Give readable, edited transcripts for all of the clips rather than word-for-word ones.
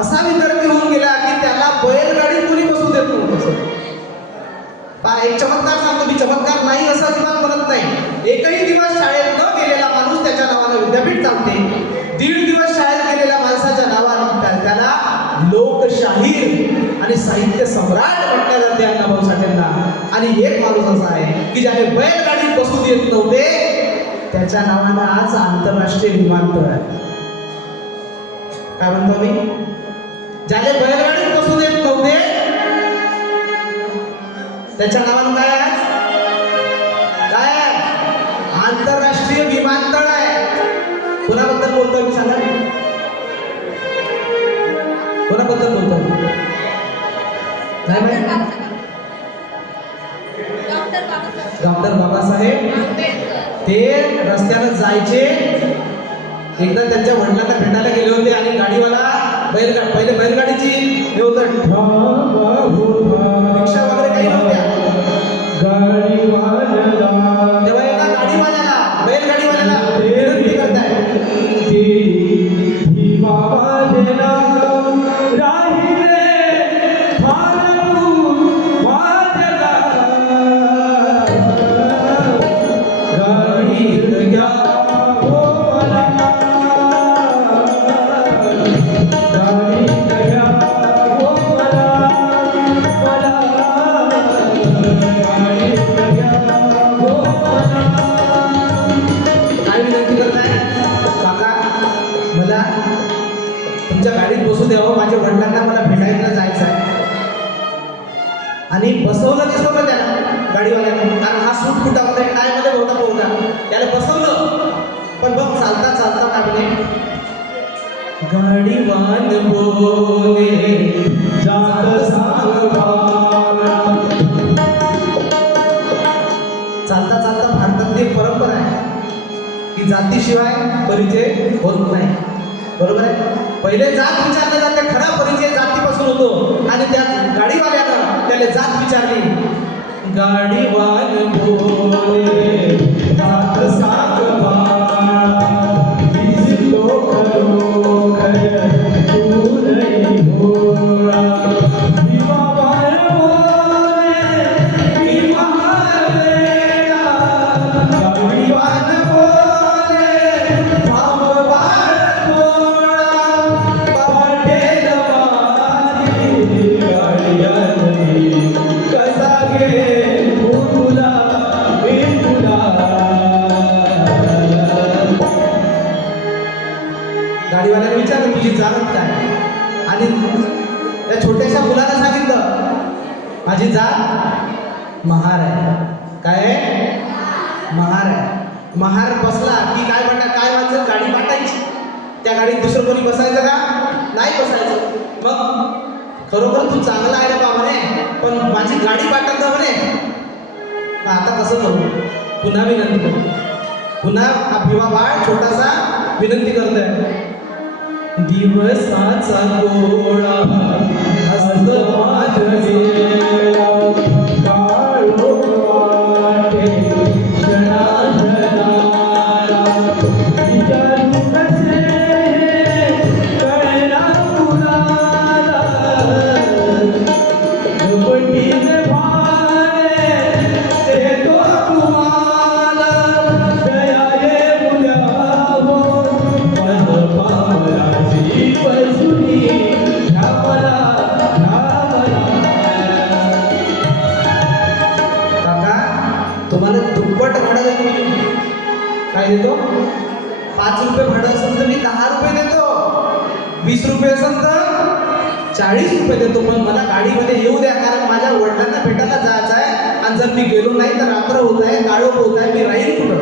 असा विद्यार्थी होऊन गेला की त्याला बैलगाडीत कोणी बसू देत नव्हतं. एक चमत्कार सांगतो मी, चमत्कार नाही असं अजिबात म्हणत नाही. एकही दिवस शाळेत न गेलेला माणूस त्याच्या नावानं विद्यापीठ चालते. 1.5 दिवस शाळेत गेलेल्या माणसाच्या नावानं त्याला लोकशाहीर आणि साहित्य सम्राट म्हटलं जाते अण्णाभाऊ साठेंना. आणि एक माणूस असा आहे की ज्याने बैलगाडीत बसू देत नव्हते, त्याच्या नावानं आज आंतरराष्ट्रीय विमानतळ आहे. काय म्हणतो मी? ज्याने बैलगाडीत बसू देत नव्हते त्याच्या नावानं काय आहे? काय आहे? आंतरराष्ट्रीय विमानतळ आहे. कोणाबद्दल बोलतोय मी सांगा? कोणाबद्दल बोलतोय? काय माहिती? डॉक्टर बाबासाहेब. ते रस्त्यानं जायचे. एकदा त्यांच्या वडिलांना भेटायला गेले होते आणि गाडीवाला पहिले बैलगाडीची हे होतं, रिक्षा वगैरे काही नव्हत्या. तेव्हा एका गाडीवाल्याला बैलगाडीवाल्याला विनंती करताय, तुमच्या गाडीत बसू द्यावं, माझ्या वडिलांना मला भेटायला जायचं आहे. आणि बसवलं दिसवलं त्याला गाडीवाल्यानं, कारण हा सूट कुठं होता टायमध्ये बहुता त्याला बसवलं. पण बघ चालता चालता काय म्हणे, गाडीवान बोले जात चालता चालता भारतातली परंपरा आहे की जातीशिवाय परिचय होत नाही. बरोबर आहे? पहिले जात विचारले जाते, खरा परिचय जातीपासून होतो. आणि त्या गाडीवाल्यानं त्याला जात विचारली. गाडीवान बोले जात सागवा गाडीवाल्याने विचारलं तुझी जात काय? आणि त्या छोट्याशा मुलाला सांगितलं माझी जात महार आहे. काय आहे? महार आहे. महार बसला की काय म्हणतात, काय व्हायचं? गाडी वाटायची. त्या गाडीत दुसरं कोणी बसायचं का? नाही बसायचं. मग खरोखर तू चांगला आहे रे बा म्हणे, पण माझी गाडी वाटत म्हणे. आता कसं करू? पुन्हा विनंती करू. पुन्हा हा भिवा बाळ छोटासा विनंती करतोय, दिवसाचा गोळा हस्त माझेला काळो वाटे क्षणाधनाला विचारू कसे कळला कुणाला झोपटीचे भारे देतो तुम्हाला दया ये मुल्या हो तुम्हाला दुप्पट भाडं देतो. काय देतो? 5 रुपये भाडं असेल तर मी 10 रुपये देतो. 20 रुपये असेल तर 40 रुपये देतो. पण मला गाडीमध्ये येऊ द्या, कारण माझ्या वडिलांना भेटायला जायचं आहे. आणि जर मी गेलो नाही तर रात्र होत आहे, काळोख होत आहे, मी राहील कुठं?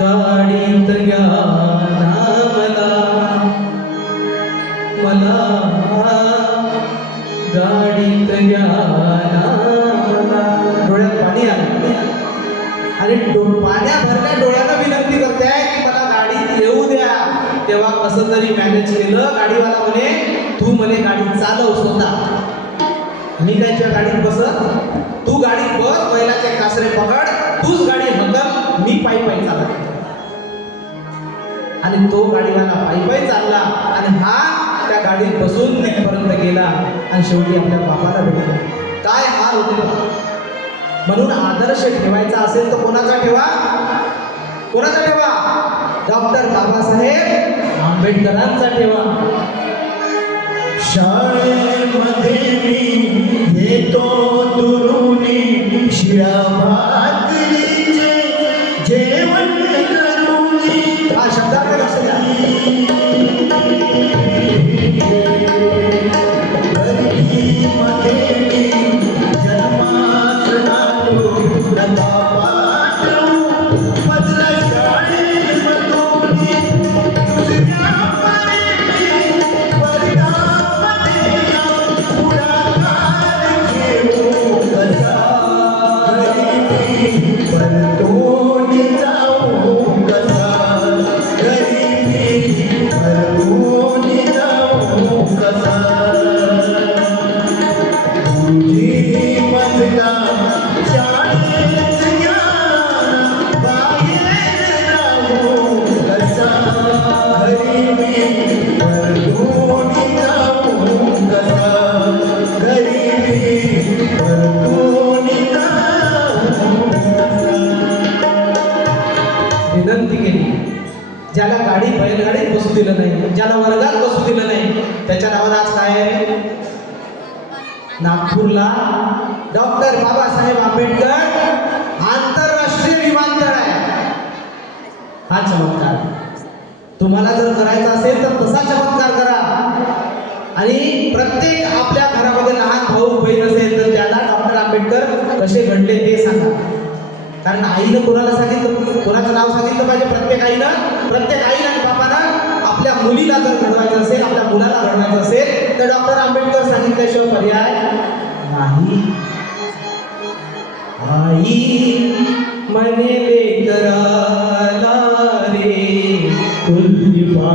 गाडीत या मला गाडीत या डोळ्यात पाणी आलं आणि पाण्याभरल्या डोळ्यानं विनंती करते की मला गाडीत येऊ द्या. तेव्हा कसं तरी मॅनेज केलं. गाडीवाला म्हणे तू म्हणे गाडी चालव स्वतः, मी त्यांच्या गाडीत बसत, तू गाडीत बस, बैलाचे कासरे पकड, तूच गाडी हकल, मी पायी पायी चालत. आणि तो गाडीवाला पायी चालला आणि हा त्या गाडीत बसून तिथपर्यंत गेला आणि शेवटी आपल्या बापाला भेटला. काय हाल होते बघा. म्हणून आदर्श ठेवायचा असेल तर कोणाचा ठेवा? कोणाचा ठेवा? डॉक्टर बाबासाहेब आंबेडकरांचा ठेवा. शाळेमध्ये मी येतो दुरुनी शिळा भाकरीचे जेवण करुनी. हा शब्दार्थ लक्ष द्या. गर्दीमध्ये मी जन्मास आलो डबा पाठवू मधला शाळेमधून दुसऱ्या परीने वर्गामध्ये पुढाकार घेऊ कसा घरी परतून जाऊ कसा घरी परतून जाऊ कसा. तुझी मधला शाळेत ज्ञान बाहेर राहू कसा घरी परतून जाऊ कसा घरी परतून जाऊ कसा. विनंती केली. ज्याला बैलगाडीत बसू दिलं नाही, ज्याला वर्गात बसू दिलं नाही, त्याच्या नावावर आज काय आहे? नागपूरला डॉक्टर बाबासाहेब आंबेडकर आंतरराष्ट्रीय विमानतळ आहे. हा चमत्कार तुम्हाला जर करायचा असेल तर तसा चमत्कार करा. आणि प्रत्येक आपल्या घरामध्ये लहान भाऊ बहीण असेल तर त्याला डॉक्टर आंबेडकर कसे घडले ते सांगा. कारण आईनं कोणाला सांगितलं, कोणाचं नाव सांगितलं पाहिजे? प्रत्येक आईनं आणि बापानं आपल्या मुलीला जर घडवायचं असेल, आपल्या मुलाला घडवायचं असेल तर डॉक्टर आंबेडकर सांगितल्याशिवाय पर्याय नाही. आई म्हणे लेकराला रे तुलवा